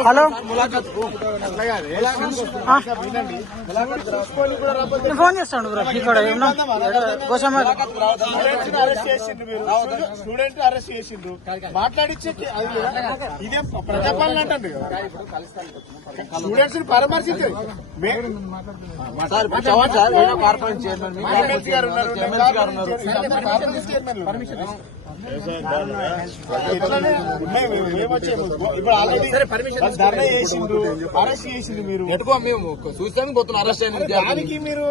hello phone చేస్తాను bro ఇక్కడ student arrest చేసిండ్రు మాట్లాడిచ్చే ఇదే ప్రజాపాలన అంటారు స్టూడెంట్స్ ని పరామర్శించారు ఇప్పుడు ఆల్రెడీ ధర్నా చేసిండ్రు అరెస్ట్ చేసిండ్రు మీరు మేము చూసాము అరెస్ట్ అయింది దానికి మీరు